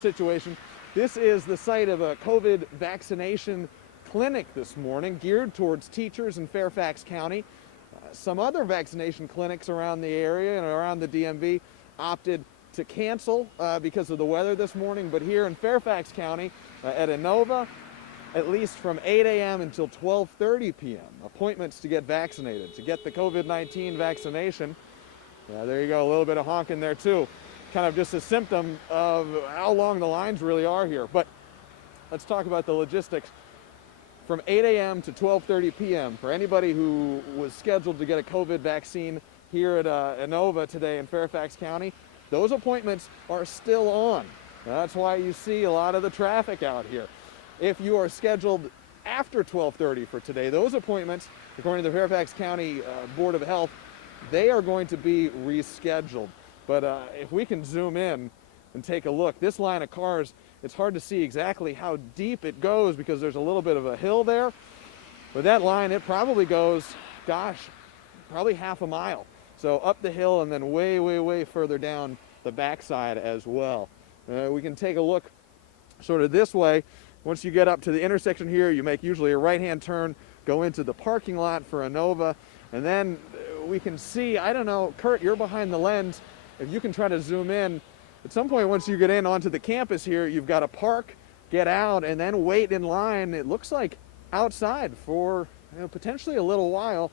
situation. This is the site of a COVID vaccination clinic this morning geared towards teachers in Fairfax County. Some other vaccination clinics around the area and around the DMV opted to cancel because of the weather this morning, but here in Fairfax County at Inova, at least from 8 a.m. until 12:30 p.m. appointments to get vaccinated, to get the COVID-19 vaccination. There you go, a little bit of honking there too. Kind of just a symptom of how long the lines really are here. But let's talk about the logistics. From 8 a.m. to 12:30 p.m. for anybody who was scheduled to get a COVID vaccine here at Inova today in Fairfax County, those appointments are still on. That's why you see a lot of the traffic out here. If you are scheduled after 12:30 for today, those appointments, according to the Fairfax County Board of Health, they are going to be rescheduled. But if we can zoom in and take a look, this line of cars, it's hard to see exactly how deep it goes because there's a little bit of a hill there. But that line, it probably goes, gosh, probably half a mile. So up the hill and then way, way, way further down the backside as well. We can take a look sort of this way. Once you get up to the intersection here, you make usually a right-hand turn, go into the parking lot for Inova, and then we can see, I don't know, Kurt, you're behind the lens. If you can try to zoom in, at some point once you get in onto the campus here, you've got to park, get out, and then wait in line, it looks like outside for potentially a little while.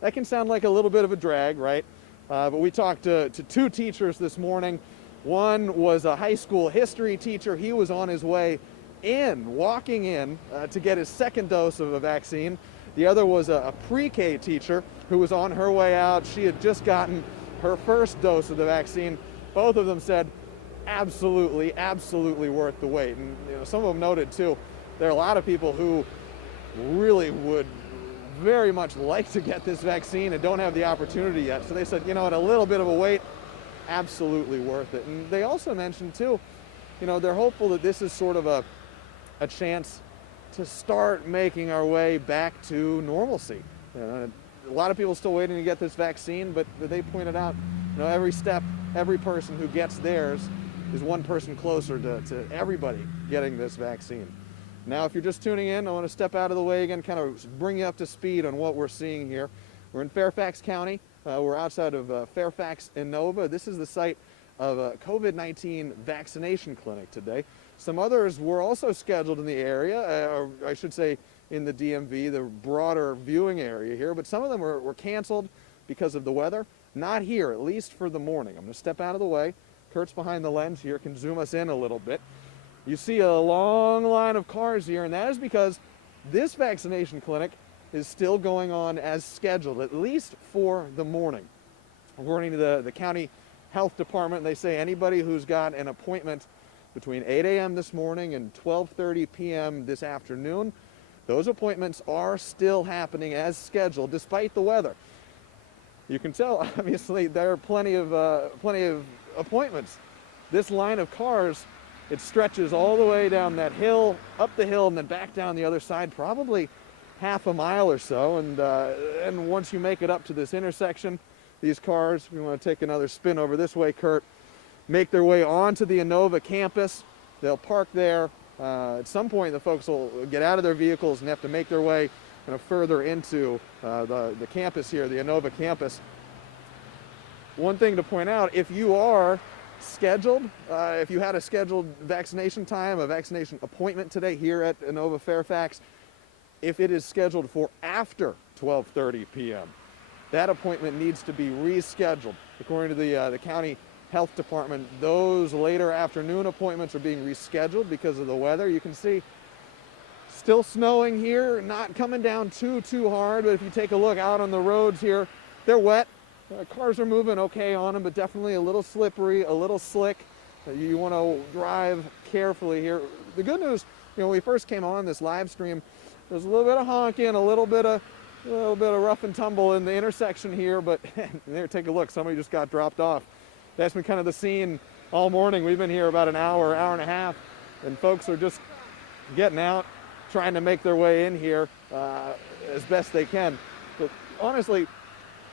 That can sound like a little bit of a drag, right? But we talked to two teachers this morning. One was a high school history teacher. He was on his way walking in to get his second dose of a vaccine. The other was a pre-K teacher who was on her way out. She had just gotten her first dose of the vaccine. Both of them said, absolutely, absolutely worth the wait. And some of them noted too, there are a lot of people who really would very much like to get this vaccine and don't have the opportunity yet. So they said, at a little bit of a wait, absolutely worth it. And they also mentioned too, they're hopeful that this is sort of a chance to start making our way back to normalcy. A lot of people still waiting to get this vaccine, but they pointed out, every step, every person who gets theirs is one person closer to everybody getting this vaccine. Now, if you're just tuning in, I want to step out of the way again, kind of bring you up to speed on what we're seeing here. We're in Fairfax County. We're outside of Fairfax, Inova. This is the site of a COVID-19 vaccination clinic today. Some others were also scheduled in the area, or I should say in the DMV, the broader viewing area here, but some of them were canceled because of the weather. Not here, at least for the morning. I'm going to step out of the way. Kurt's behind the lens here, can zoom us in a little bit. You see a long line of cars here, and that is because this vaccination clinic is still going on as scheduled, at least for the morning. According to the county health department, they say anybody who's got an appointment between 8 a.m. this morning and 12:30 p.m. this afternoon, those appointments are still happening as scheduled despite the weather. You can tell, obviously, there are plenty of appointments. This line of cars, it stretches all the way down that hill, up the hill, and then back down the other side, probably half a mile or so. And once you make it up to this intersection, these cars, we want to take another spin over this way, Kurt, make their way onto the Inova campus. They'll park there. At some point, the folks will get out of their vehicles and have to make their way further into the campus here, the Inova campus. One thing to point out, if you are scheduled, if you had a scheduled vaccination time, a vaccination appointment today here at Inova Fairfax, if it is scheduled for after 12:30 p.m., that appointment needs to be rescheduled. According to the county health department, those later afternoon appointments are being rescheduled because of the weather. You can see still snowing here, not coming down too hard, but if you take a look out on the roads here, they're wet. Cars are moving okay on them, but definitely a little slippery, a little slick. You want to drive carefully here. The good news, when we first came on this live stream, there's a little bit of honking, a little bit of rough and tumble in the intersection here, but there, take a look, somebody just got dropped off. That's been kind of the scene all morning. We've been here about an hour and a half, and folks are just getting out, trying to make their way in here as best they can. But honestly,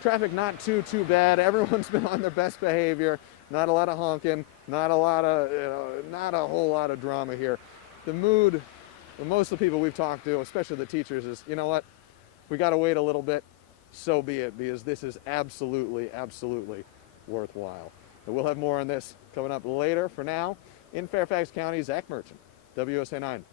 traffic not too bad. Everyone's been on their best behavior. Not a lot of honking. Not a lot of, not a whole lot of drama here. The mood, most of the people we've talked to, especially the teachers, is, you know what, we got to wait a little bit, so be it, because this is absolutely, absolutely worthwhile. And we'll have more on this coming up later. For now, in Fairfax County, Zach Merchant, WSA 9.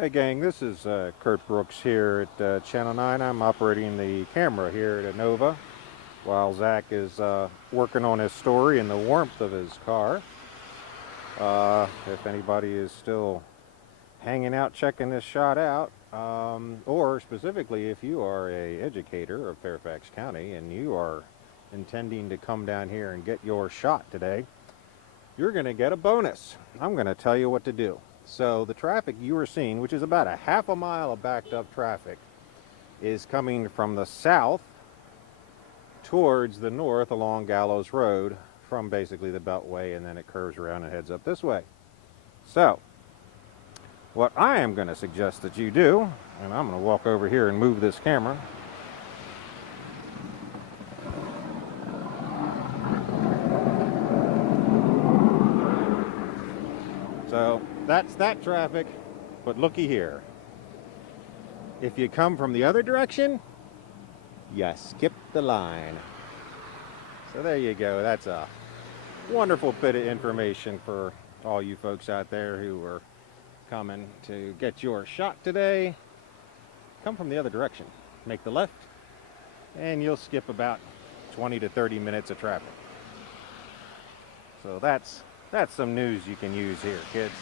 Hey gang, this is Kurt Brooks here at Channel 9. I'm operating the camera here at Inova while Zach is working on his story in the warmth of his car. If anybody is still hanging out checking this shot out, or specifically if you are an educator of Fairfax County and you are intending to come down here and get your shot today, you're going to get a bonus. I'm going to tell you what to do. So the traffic you are seeing, which is about a half a mile of backed up traffic, is coming from the south towards the north along Gallows Road from basically the Beltway, and then it curves around and heads up this way. So what I am going to suggest that you do, and I'm going to walk over here and move this camera. So that's that traffic, but looky here. If you come from the other direction, you skip the line. So there you go. That's a wonderful bit of information for all you folks out there who are coming to get your shot today. Come from the other direction. Make the left, and you'll skip about 20 to 30 minutes of traffic. So that's some news you can use here, kids.